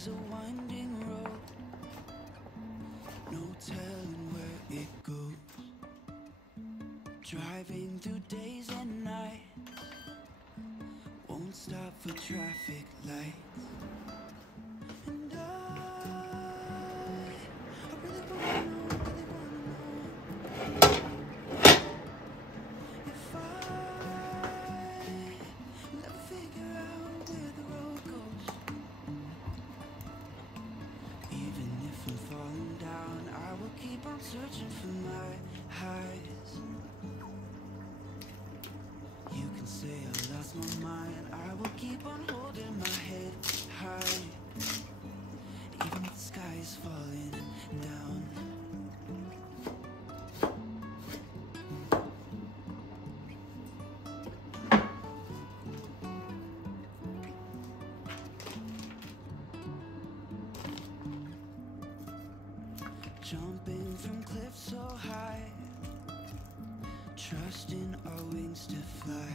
is a winding road, no telling where it goes. Driving through days and nights, won't stop for traffic lights. And I really wanna know if I'll ever figure out where the road goes. Even if I'm falling down, I will keep on searching for my highs. You can say I lost my mind, I will keep on holding my head high. Even if the sky is falling down. Jumping from cliffs so high, trusting our wings to fly.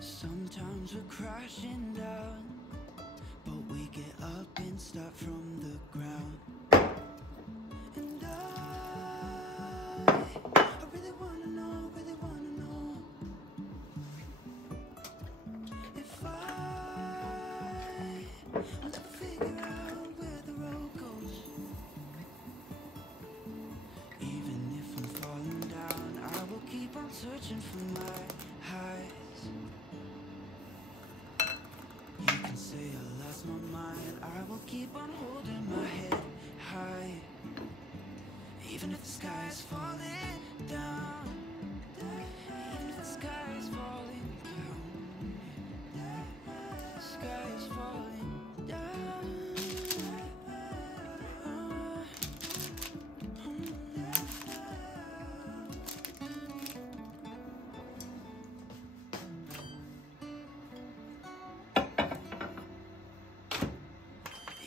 Sometimes we're crashing down, but we get up and start from the ground. And I really wanna know if I'll ever figure out where the road goes. Even if I'm falling down, I will keep on searching for my highs. keep on holding my head high, even if the sky is falling down. Even if the sky is falling down. The sky is falling down.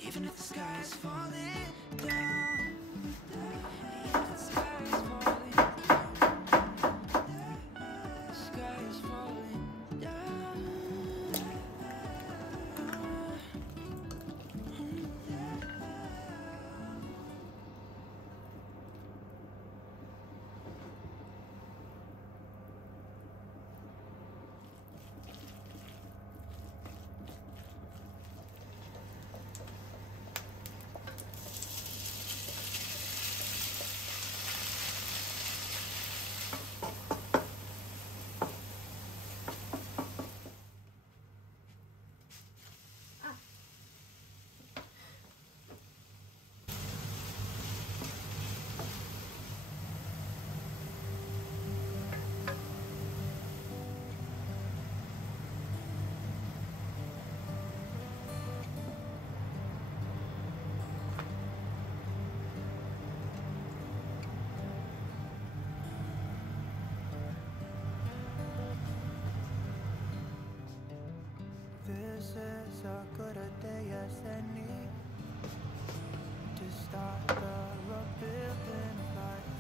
Even if the sky is falling down. Even if the sky is falling down. The sky is falling down. This is as good a day as any to start the rebuilding of life.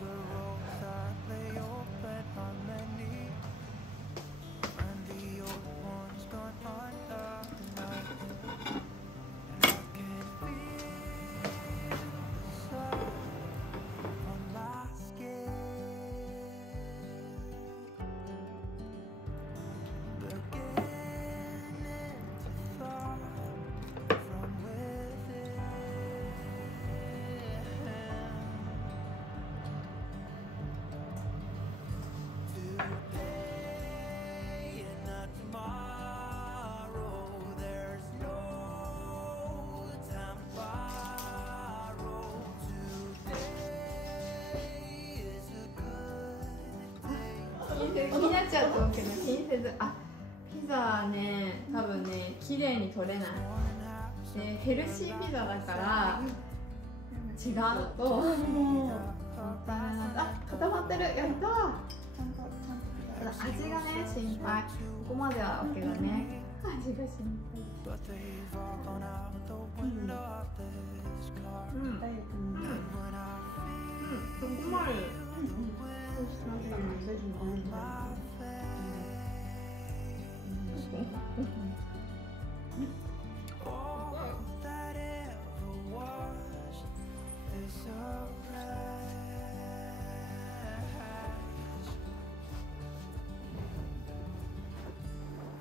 The roads that lay open are many, and the old ones gone under the night. And I can feel the sun on my skin, beginning to thaw from within. Today and not tomorrow, there's no time to borrow. Today is a good day. 気になっちゃうと思うけど気にせず、あ、ピザね、多分ね、綺麗に取れない。で、ヘルシーピザだから違うと思う。あ、固まってる、やったー。味がね、心配。ここまでは OK だね。味が心配。 But they've all gone out the window of this car. うん。 And when I そこまで。 feel on my face, all that ever was is a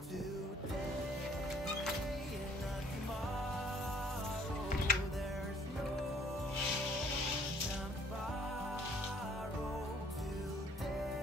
Today and not tomorrow, there's no time to borrow. Today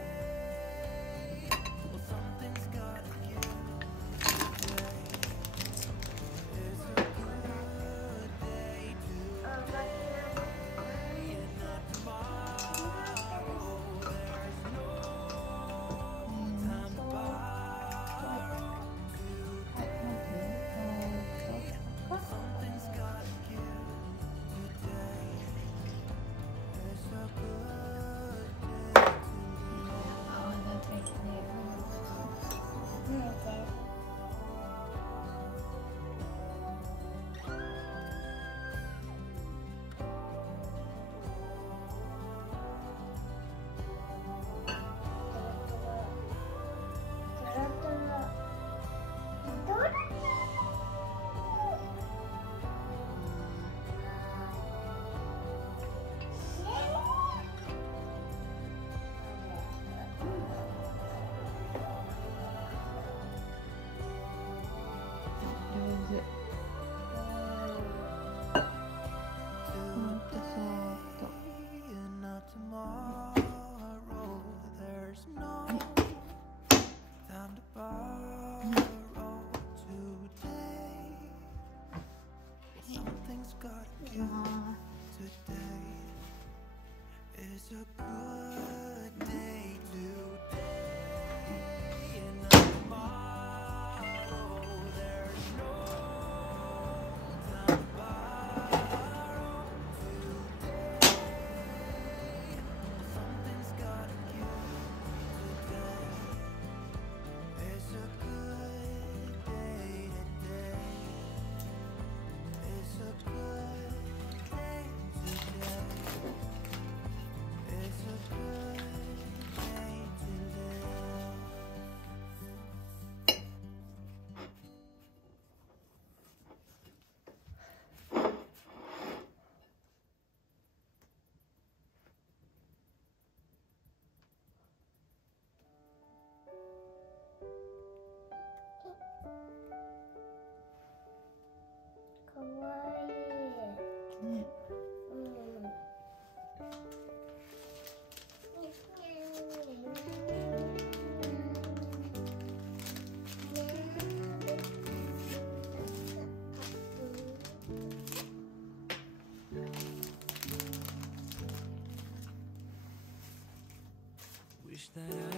that